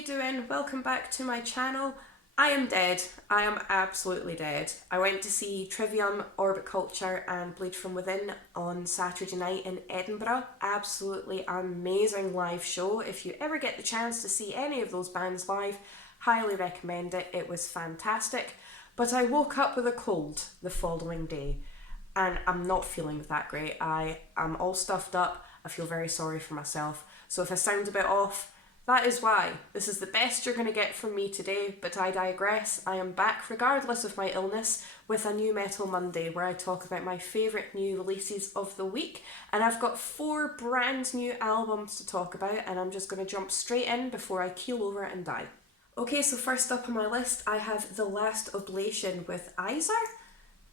you doing? Welcome back to my channel. I am dead. I am absolutely dead. I went to see Trivium, Orbit Culture and Bleed From Within on Saturday night in Edinburgh. Absolutely amazing live show. If you ever get the chance to see any of those bands live, highly recommend it. It was fantastic. But I woke up with a cold the following day and I'm not feeling that great. I am all stuffed up. I feel very sorry for myself. So if I sound a bit off, that is why. This is the best you're going to get from me today, but I digress. I am back regardless of my illness with a New Metal Monday where I talk about my favourite new releases of the week, and I've got 4 brand new albums to talk about and I'm just going to jump straight in before I keel over and die. Okay, so first up on my list I have The Last Oblation with AESIR?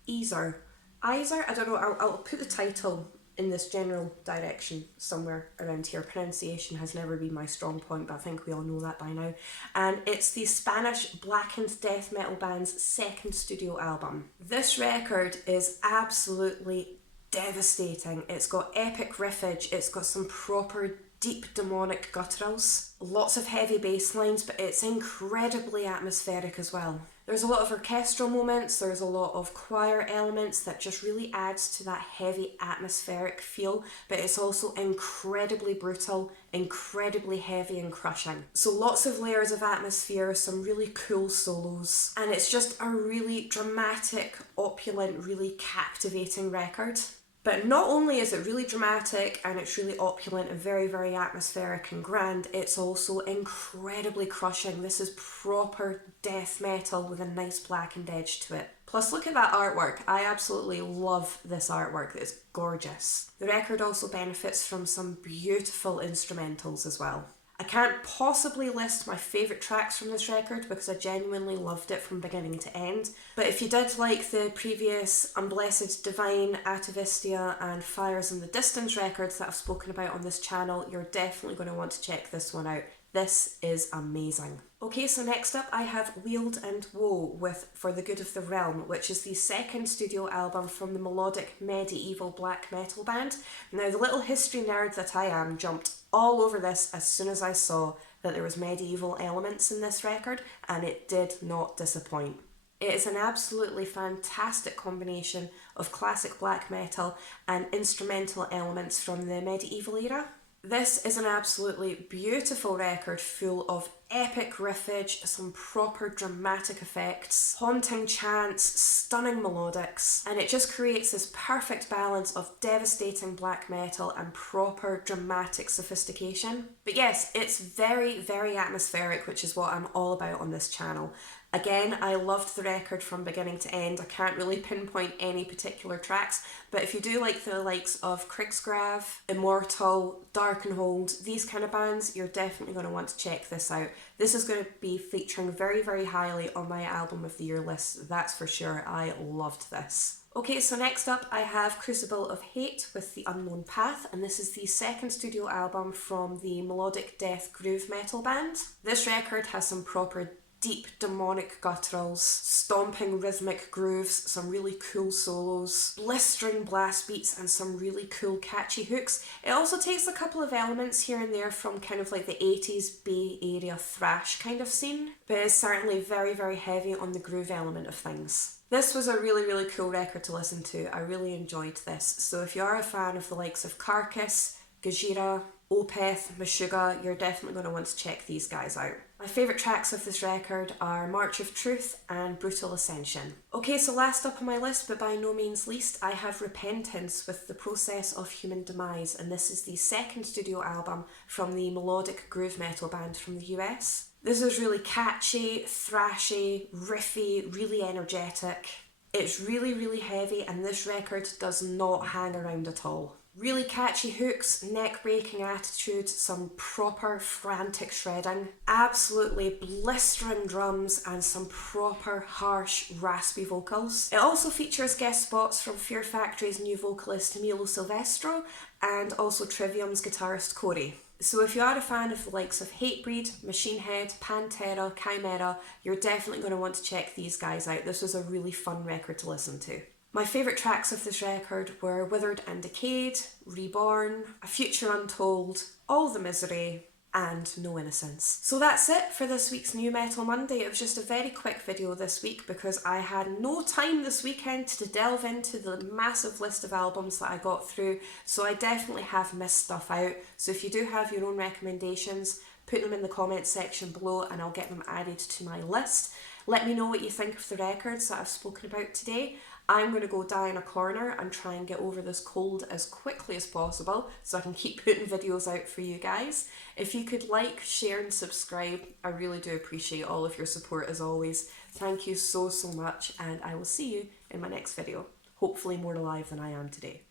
AESIR. AESIR? I don't know, I'll put the title in this general direction somewhere around here. Pronunciation has never been my strong point, but I think we all know that by now. And it's the Spanish blackened death metal band's second studio album. This record is absolutely devastating. It's got epic riffage, it's got some proper deep demonic gutturals, lots of heavy bass lines, but it's incredibly atmospheric as well. There's a lot of orchestral moments, there's a lot of choir elements that just really adds to that heavy atmospheric feel, but it's also incredibly brutal, incredibly heavy and crushing. So lots of layers of atmosphere, some really cool solos, and it's just a really dramatic, opulent, really captivating record. But not only is it really dramatic and it's really opulent and very, very atmospheric and grand, it's also incredibly crushing. This is proper death metal with a nice blackened edge to it. Plus look at that artwork. I absolutely love this artwork. It's gorgeous. The record also benefits from some beautiful instrumentals as well. I can't possibly list my favourite tracks from this record because I genuinely loved it from beginning to end. But if you did like the previous Unblessed Divine, Atavistia and Fires in the Distance records that I've spoken about on this channel, you're definitely going to want to check this one out. This is amazing. Okay, so next up I have Weald and Woe with For the Good of the Realm, which is the second studio album from the melodic medieval black metal band. Now the little history nerd that I am jumped all over this as soon as I saw that there was medieval elements in this record, and it did not disappoint. It is an absolutely fantastic combination of classic black metal and instrumental elements from the medieval era. This is an absolutely beautiful record full of epic riffage, some proper dramatic effects, haunting chants, stunning melodics, and it just creates this perfect balance of devastating black metal and proper dramatic sophistication. But yes, it's very, very atmospheric, which is what I'm all about on this channel. Again, I loved the record from beginning to end. I can't really pinpoint any particular tracks, but if you do like the likes of Krigsgrav, Immortal, Darkenhold, these kind of bands, you're definitely going to want to check this out. This is going to be featuring very, very highly on my album of the year list, that's for sure. I loved this. Okay, so next up I have Crucible of Hate with The Unknown Path, and this is the second studio album from the melodic death groove metal band. This record has some proper deep demonic gutturals, stomping rhythmic grooves, some really cool solos, blistering blast beats and some really cool catchy hooks. It also takes a couple of elements here and there from kind of like the 80s Bay Area thrash kind of scene, but it's certainly very, very heavy on the groove element of things. This was a really, really cool record to listen to. I really enjoyed this. So if you are a fan of the likes of Carcass, Gajira, Opeth, Meshuggah, you're definitely going to want to check these guys out. My favourite tracks of this record are March of Truth and Brutal Ascension. Okay, so last up on my list, but by no means least, I have Repentance with The Process of Human Demise, and this is the second studio album from the melodic groove metal band from the US. This is really catchy, thrashy, riffy, really energetic. It's really, really heavy, and this record does not hang around at all. Really catchy hooks, neck-breaking attitude, some proper frantic shredding, absolutely blistering drums and some proper harsh, raspy vocals. It also features guest spots from Fear Factory's new vocalist Milo Silvestro and also Trivium's guitarist Corey. So if you are a fan of the likes of Hatebreed, Machine Head, Pantera, Chimera, you're definitely going to want to check these guys out. This was a really fun record to listen to. My favourite tracks of this record were Withered and Decayed, Reborn, A Future Untold, All the Misery, and no innocence. So that's it for this week's New Metal Monday. It was just a very quick video this week because I had no time this weekend to delve into the massive list of albums that I got through, so I definitely have missed stuff out. So if you do have your own recommendations, put them in the comments section below and I'll get them added to my list. Let me know what you think of the records that I've spoken about today. I'm going to go die in a corner and try and get over this cold as quickly as possible so I can keep putting videos out for you guys. If you could like, share and subscribe, I really do appreciate all of your support as always. Thank you so much, and I will see you in my next video. Hopefully more alive than I am today.